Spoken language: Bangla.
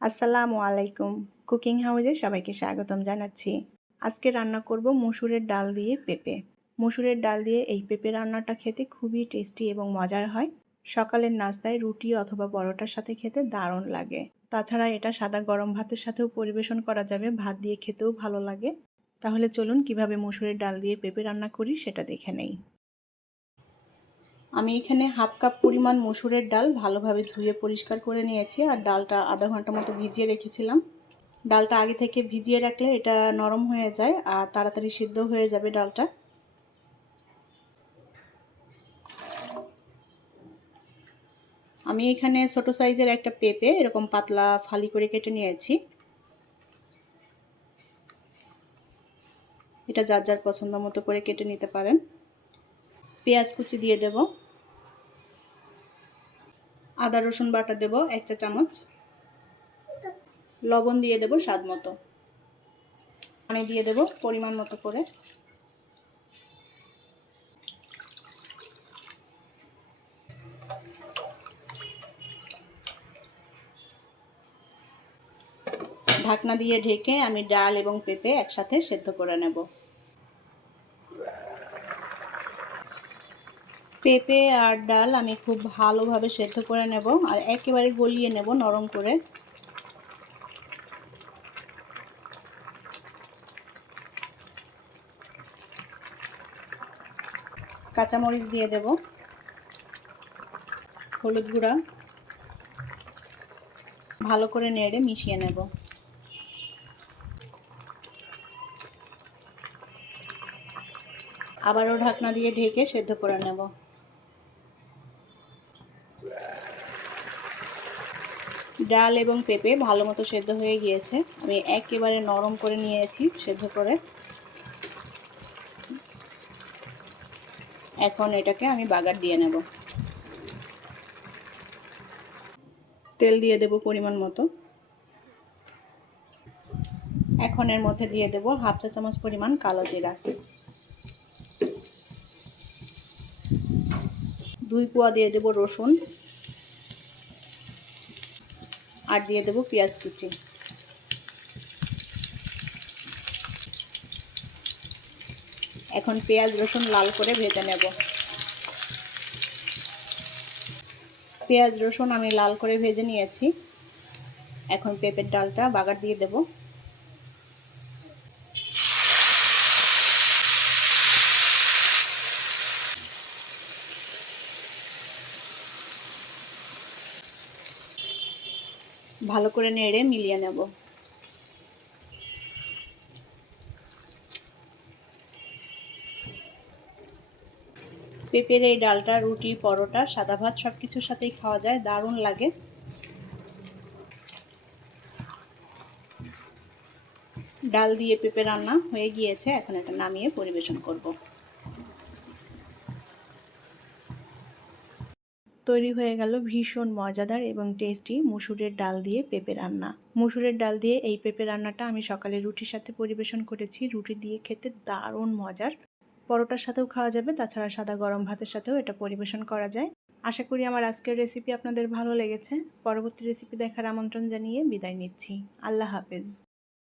আসসালামু আলাইকুম। কুকিং হাউসে সবাইকে স্বাগতম জানাচ্ছি। আজকে রান্না করব মসুরের ডাল দিয়ে পেঁপে। মসুরের ডাল দিয়ে এই পেঁপে রান্নাটা খেতে খুবই টেস্টি এবং মজার হয়। সকালের নাস্তায় রুটি অথবা পরোটার সাথে খেতে দারুণ লাগে। তাছাড়া এটা সাদা গরম ভাতের সাথেও পরিবেশন করা যাবে, ভাত দিয়ে খেতেও ভালো লাগে। তাহলে চলুন কিভাবে মসুরের ডাল দিয়ে পেঁপে রান্না করি সেটা দেখে নেই। আমি এখানে হাফ কাপ পরিমাণ মসুরের ডাল ভালোভাবে ধুয়ে পরিষ্কার করে নিয়েছি, আর ডালটা আধা ঘন্টা মতো ভিজিয়ে রেখেছিলাম। ডালটা আগে থেকে ভিজিয়ে রাখলে এটা নরম হয়ে যায় আর তাড়াতাড়ি সিদ্ধ হয়ে যাবে ডালটা। আমি এখানে ছোট সাইজের একটা পেঁপে এরকম পাতলা ফালি করে কেটে নিয়েছি। এটা যার যার পছন্দ মতো করে কেটে নিতে পারেন। পেঁয়াজ কুচি দিয়ে দেব, আদা রসুন বাটা দেব 1 চা চামচ, লবণ দিয়ে দেব স্বাদ মতো, পানি দিয়ে দেব পরিমাণ মতো করে। ঢাকনা দিয়ে ঢেকে আমি ডাল এবং পেঁপে একসাথে সেদ্ধ করে নেব। পেঁপে আর ডাল আমি খুব ভালোভাবে সেদ্ধ করে নেব আর একেবারে গলিয়ে নেব নরম করে। কাঁচামরিচ দিয়ে দেব, হলুদ গুঁড়া, ভালো করে নেড়ে মিশিয়ে নেব। আবারও ঢাকনা দিয়ে ঢেকে সেদ্ধ করে নেব। ডাল এবং পেঁপে ভালো মতো সেদ্ধ হয়ে গিয়েছে, আমি একেবারে নরম করে নিয়েছি সেদ্ধ করে। এখন এটাকে আমি বাগার দিয়ে নেব। তেল দিয়ে দেব পরিমাণ মতো। এখন এর মধ্যে দিয়ে দেব হাফ চা চামচ পরিমাণ কালো জিরা, 2 কোয়া দিয়ে দেব রসুন, আর দিয়ে দেব পেঁয়াজ কুচি। এখন পেঁয়াজ রসুন লাল করে ভেজে নেব। পেঁয়াজ রসুন আমি লাল করে ভেজে নিয়েছি। এখন পেঁপের ডালটা বাগার দিয়ে দেব। ভালো করে নেড়ে মিলিয়ে নেব। পেঁপের এই ডালটা রুটি, পরোটা, সাদা ভাত সব কিছুর সাথেই খাওয়া যায়, দারুণ লাগে। ডাল দিয়ে পেঁপে রান্না হয়ে গিয়েছে, এখন এটা নামিয়ে পরিবেশন করব। তৈরি হয়ে গেল ভীষণ মজাদার এবং টেস্টি মসুরের ডাল দিয়ে পেঁপে রান্না। মসুরের ডাল দিয়ে এই পেঁপে রান্নাটা আমি সকালে রুটির সাথে পরিবেশন করেছি। রুটি দিয়ে খেতে দারুণ মজার, পরোটার সাথেও খাওয়া যাবে, তাছাড়া সাদা গরম ভাতের সাথেও এটা পরিবেশন করা যায়। আশা করি আমার আজকের রেসিপি আপনাদের ভালো লেগেছে। পরবর্তী রেসিপি দেখার আমন্ত্রণ জানিয়ে বিদায় নিচ্ছি। আল্লাহ হাফেজ।